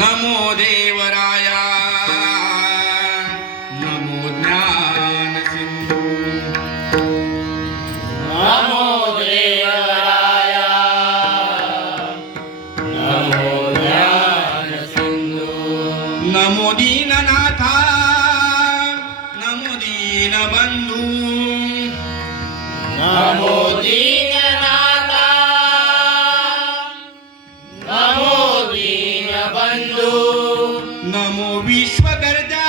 नमो देवराया नमो ज्ञान सिंधू नमो देवराया नमो ज्ञान सिंधू नमो दीननाथा नमो दीनबंधू नमो दीननाथा नमो दीनबंधू नमो विश्वकर्ता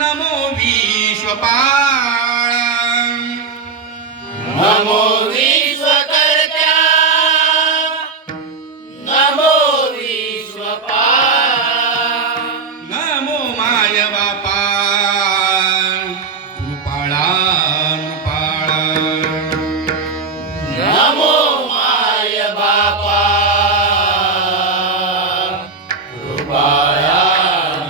नमो विश्वपाळ नमो विश्वकर्त्या नमो विश्वपाल नमो माय बापा कृपाळा नृपाळा नमो माय बापा कृपाया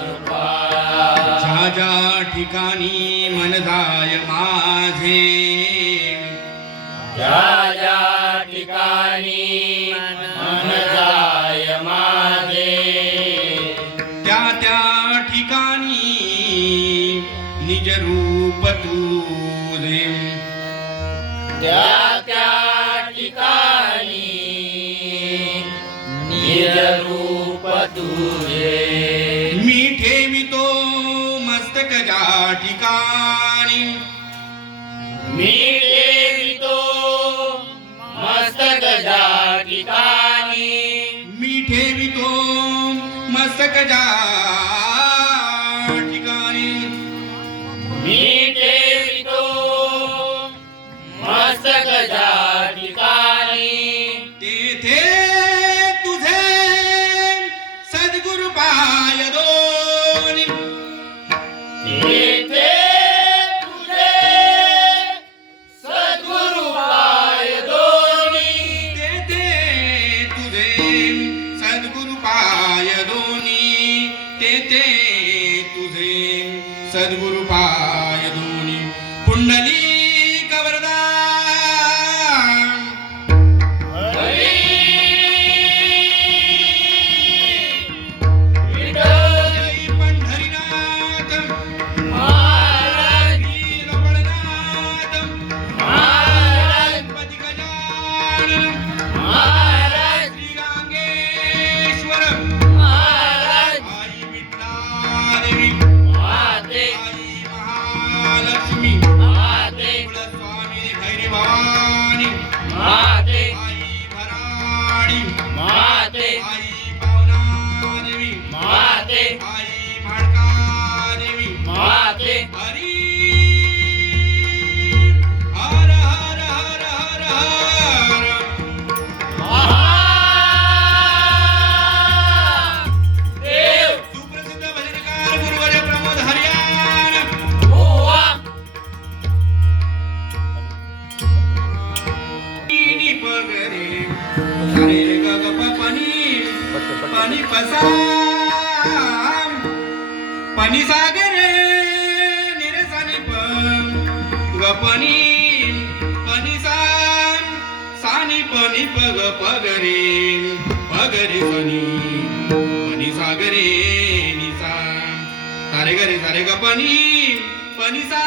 कृपाया ज्या ज्या ठिकाणी मन जाय माझे ज्या ज्या ठिकाणी मन जाय माझे त्या त्या ठिकाणी निज रूप तुझे त्या त्या ठिकाणी निज रूप तुझे मी ठेवितो मस्तक ज्या ठिकाणी मी ठेवितो मस्तक ज्या ठिकाणी मी ठेवितो मस्तक ज्या ठिकाणी मी ठेवितो मस्तक ज्या ठिकाणी तेथे तुझे सद्गुरु पाय दोनी तेथे तुझे सद्गुरु पाय दोन्ही तेथे तुझे सद्गुरु पाय दोनी तेथे तुझे सद्गुरु पाय दोनी कुंडली कवरदा हरी विठ्ठल पंढरीनाथ महाराज रमणनाथ महाराज गणपती गजानन महाराज श्रीरांगेश्वर महाराज आई विठ्ठलादेवी माते आई महालक्ष्मी माते कुलस्वामी भैरी भवानी माते आई भराडी माते आई पावनादेवी माते आई माडकादेवी माते हरी हर हर हर हर हर महादेव सुप्रसिद्ध भजनकार गुरुवर्य प्रमोद हरियाण बुवा नी पगरे सारे ग ग प पनी पनी पसा पनी सागरे निरसनी प ग पनी पनी सा सानी पनी प ग पगरे पगरे सनी पनी सागरे निसा सारे गरे सारे ग पनी पनी सा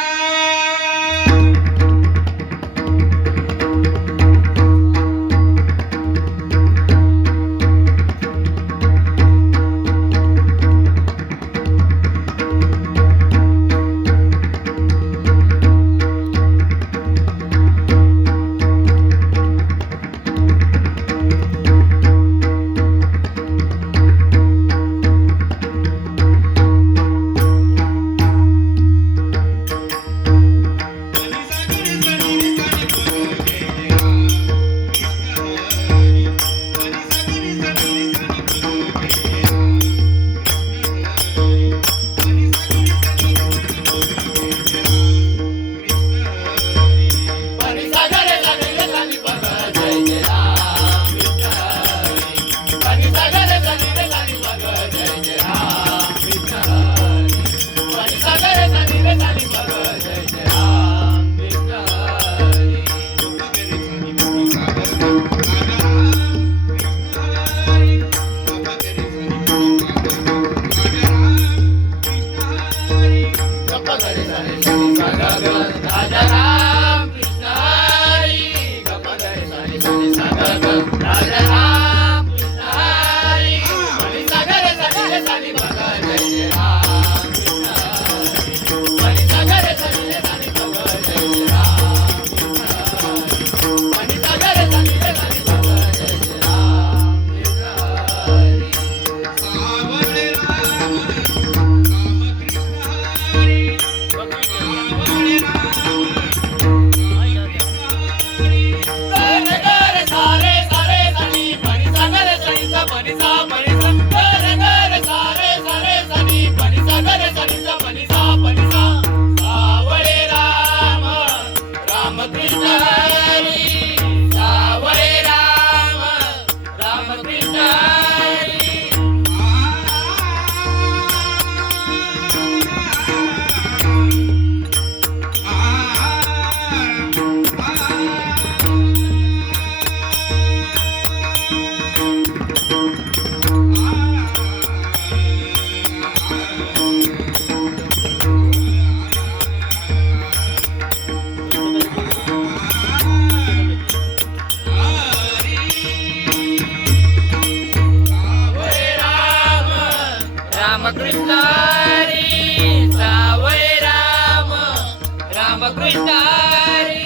पिंडारी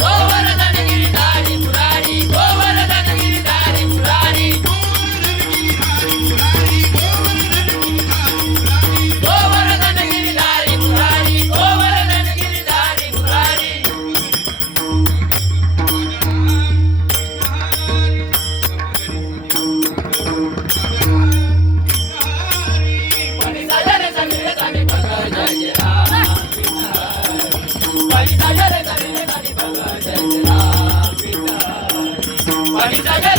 गोवर्धन गिरिधारी मुरारी गोवर्धन गिरिधारी मुरारी गोवर्धन गिरिधारी मुरारी गोवर्धन गिरिधारी मुरारी पनी साजरे समीरे समी पग जय राम पनी साजरे समीरे समी पग जय राम पनी साजरे